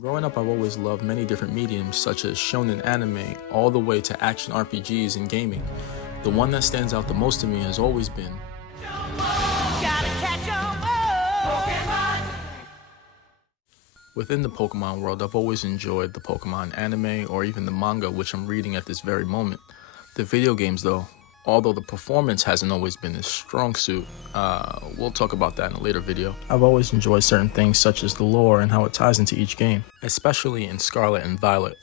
Growing up, I've always loved many different mediums such as shonen anime, all the way to action RPGs and gaming. The one that stands out the most to me has always been within the Pokemon world. I've always enjoyed the Pokemon anime or even the manga, which I'm reading at this very moment. The video games though, although the performance hasn't always been a strong suit, we'll talk about that in a later video. I've always enjoyed certain things such as the lore and how it ties into each game, especially in Scarlet and Violet,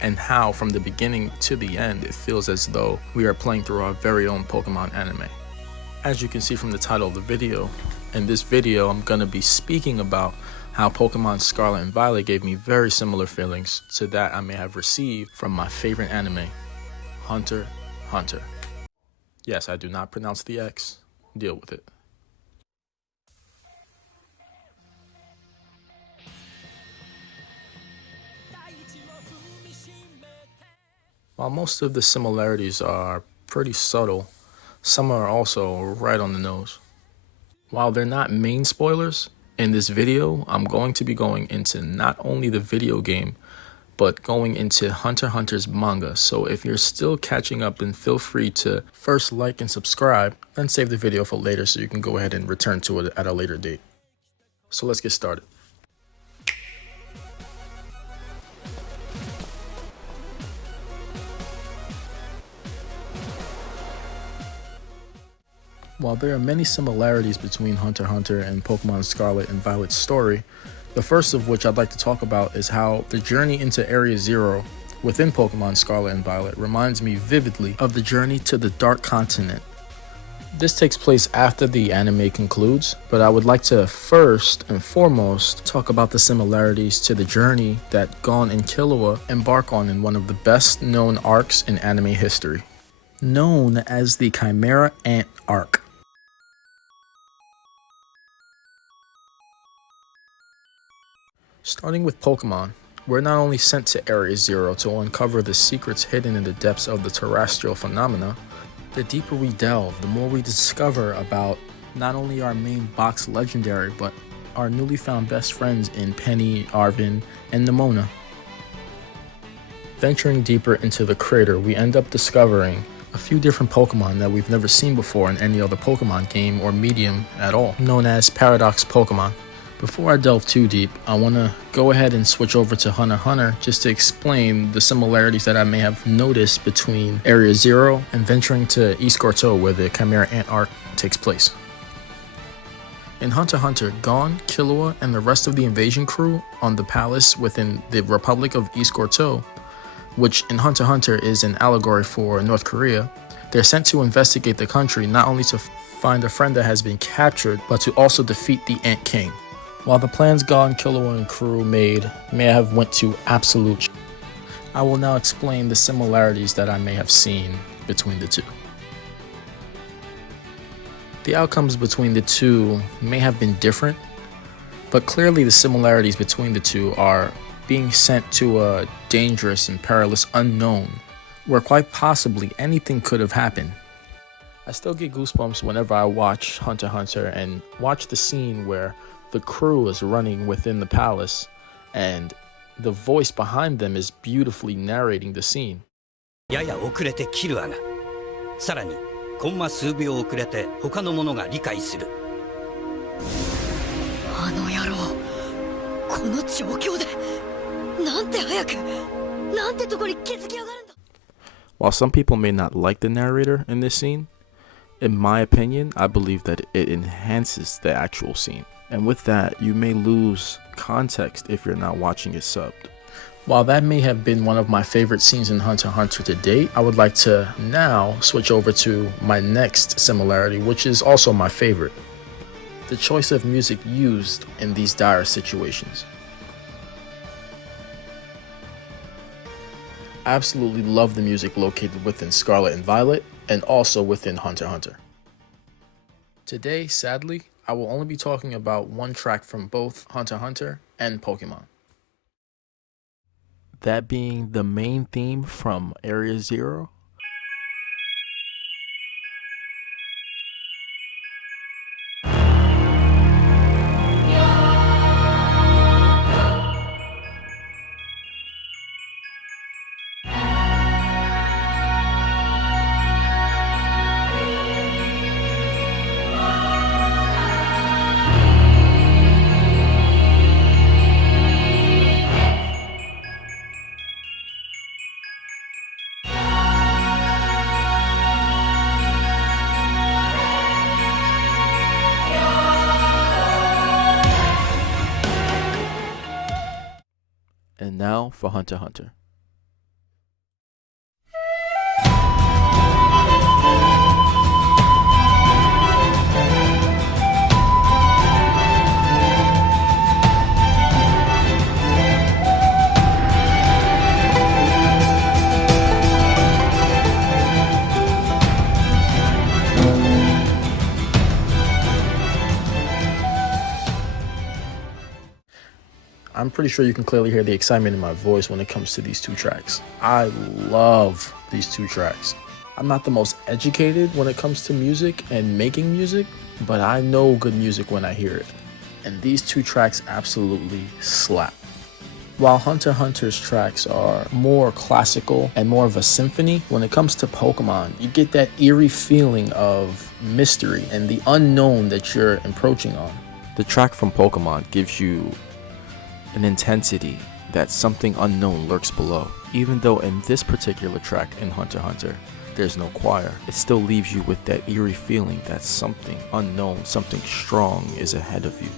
and how from the beginning to the end it feels as though we are playing through our very own Pokemon anime. As you can see from the title of the video, in this video I'm going to be speaking about how Pokemon Scarlet and Violet gave me very similar feelings to that I may have received from my favorite anime, HunterxHunter. Yes, I do not pronounce the X. Deal with it. While most of the similarities are pretty subtle, some are also right on the nose. While they're not main spoilers, in this video, I'm going to be going into not only the video game, but going into Hunter x Hunter's manga. So if you're still catching up, then feel free to first like and subscribe, then save the video for later so you can go ahead and return to it at a later date. So let's get started. While there are many similarities between Hunter x Hunter and Pokemon Scarlet and Violet's story, the first of which I'd like to talk about is how the journey into Area Zero within Pokemon Scarlet and Violet reminds me vividly of the journey to the Dark Continent. This takes place after the anime concludes, but I would like to first and foremost talk about the similarities to the journey that Gon and Killua embark on in one of the best known arcs in anime history, known as the Chimera Ant arc. Starting with Pokemon, we're not only sent to Area Zero to uncover the secrets hidden in the depths of the terrestrial phenomena. The deeper we delve, the more we discover about not only our main box legendary, but our newly found best friends in Penny, Arven, and Nemona. Venturing deeper into the crater, we end up discovering a few different Pokemon that we've never seen before in any other Pokemon game or medium at all, known as Paradox Pokemon. Before I delve too deep, I want to go ahead and switch over to Hunter x Hunter just to explain the similarities that I may have noticed between Area Zero and venturing to East Gorto, where the Chimera Ant arc takes place. In Hunter x Hunter, Gon, Killua, and the rest of the invasion crew on the palace within the Republic of East Gorto, which in Hunter x Hunter is an allegory for North Korea, they're sent to investigate the country not only to find a friend that has been captured, but to also defeat the Ant King. While the plans Gon, Killua, and crew made may have went to absolute I will now explain the similarities that I may have seen between the two. The outcomes between the two may have been different, but clearly the similarities between the two are being sent to a dangerous and perilous unknown, where quite possibly anything could have happened. I still get goosebumps whenever I watch Hunter x Hunter and watch the scene where the crew is running within the palace and the voice behind them is beautifully narrating the scene. やや遅れてキルアが、さらにコンマ数秒遅れて他の者が理解する。あの野郎、この状況でなんて早く、なんてとこに気づきやがるんだ。 While some people may not like the narrator in this scene, in my opinion, I believe that it enhances the actual scene. And with that, you may lose context if you're not watching it subbed. While that may have been one of my favorite scenes in Hunter x Hunter to date, I would like to now switch over to my next similarity, which is also my favorite. The choice of music used in these dire situations. I absolutely love the music located within Scarlet and Violet and also within Hunter x Hunter. Today, sadly, I will only be talking about one track from both Hunter x Hunter and Pokemon. That being the main theme from Area Zero. And now for Hunter x Hunter. I'm pretty sure you can clearly hear the excitement in my voice when it comes to these two tracks. I love these two tracks. I'm not the most educated when it comes to music and making music, but I know good music when I hear it. And these two tracks absolutely slap. While Hunter x Hunter's tracks are more classical and more of a symphony, when it comes to Pokemon, you get that eerie feeling of mystery and the unknown that you're approaching on. The track from Pokemon gives you an intensity that something unknown lurks below. Even though in this particular track in Hunter x Hunter, there's no choir, it still leaves you with that eerie feeling that something unknown, something strong is ahead of you.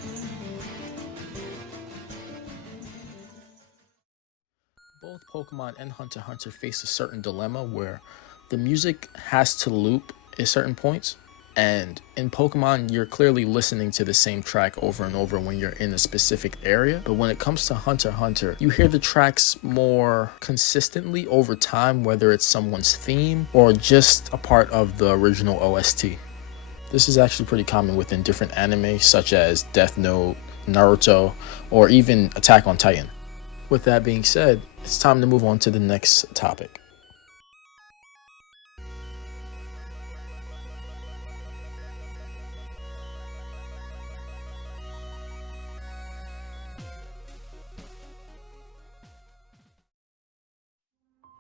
Both Pokemon and Hunter x Hunter face a certain dilemma where the music has to loop at certain points. And in Pokemon, you're clearly listening to the same track over and over when you're in a specific area. But when it comes to Hunter x Hunter, you hear the tracks more consistently over time, whether it's someone's theme or just a part of the original OST. This is actually pretty common within different anime such as Death Note, Naruto, or even Attack on Titan. With that being said, it's time to move on to the next topic.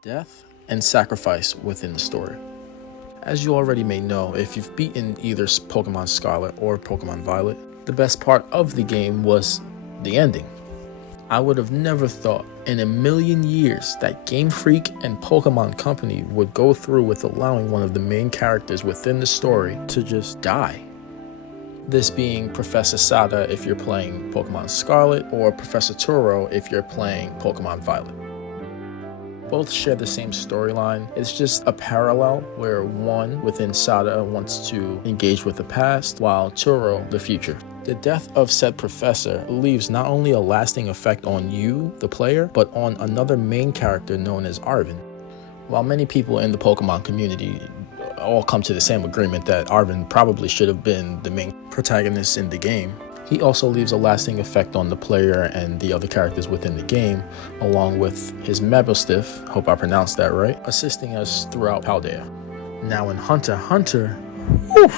Death and sacrifice within the story. As you already may know, if you've beaten either Pokemon Scarlet or Pokemon Violet, the best part of the game was the ending. I would have never thought in a million years that Game Freak and Pokemon Company would go through with allowing one of the main characters within the story to just die. This being Professor Sada if you're playing Pokemon Scarlet, or Professor Turo if you're playing Pokemon Violet. Both share the same storyline. It's just a parallel where one within Sada wants to engage with the past, while Turo the future. The death of said professor leaves not only a lasting effect on you, the player, but on another main character known as Arven. While many people in the Pokemon community all come to the same agreement that Arven probably should have been the main protagonist in the game, he also leaves a lasting effect on the player and the other characters within the game, along with his Mabosstiff, hope I pronounced that right, assisting us throughout Paldea. Now in Hunter x Hunter, whew,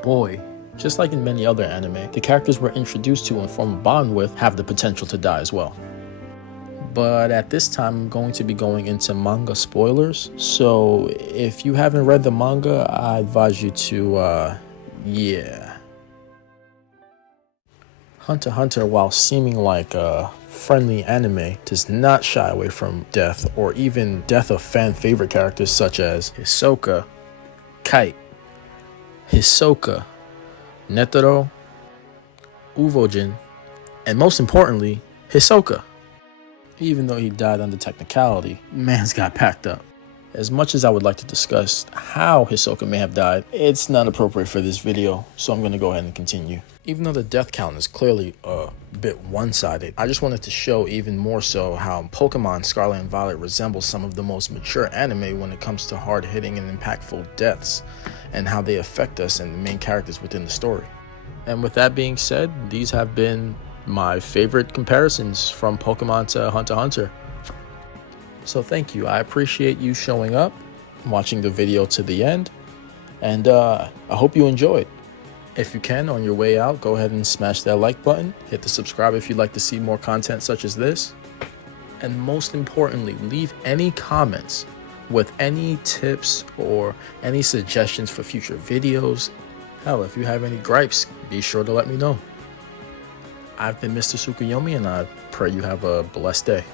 boy, just like in many other anime, the characters we're introduced to and form a bond with have the potential to die as well. But at this time, I'm going to be going into manga spoilers, so if you haven't read the manga, I advise you to, yeah. Hunter x Hunter, while seeming like a friendly anime, does not shy away from death, or even death of fan favorite characters such as Hisoka, Kite, Hisoka, Netero, Uvojin, and most importantly, Hisoka. Even though he died under technicality, man's got packed up. As much as I would like to discuss how Hisoka may have died, it's not appropriate for this video, so I'm going to go ahead and continue. Even though the death count is clearly a bit one-sided, I just wanted to show even more so how Pokemon Scarlet and Violet resembles some of the most mature anime when it comes to hard-hitting and impactful deaths, and how they affect us and the main characters within the story. And with that being said, these have been my favorite comparisons from Pokemon to Hunter x Hunter. So thank you. I appreciate you showing up, watching the video to the end, and I hope you enjoyed. If you can, on your way out, go ahead and smash that like button, hit the subscribe if you'd like to see more content such as this, and most importantly, leave any comments with any tips or any suggestions for future videos. Hell, if you have any gripes, be sure to let me know. I've been Mr. Tsukuyomi, and I pray you have a blessed day.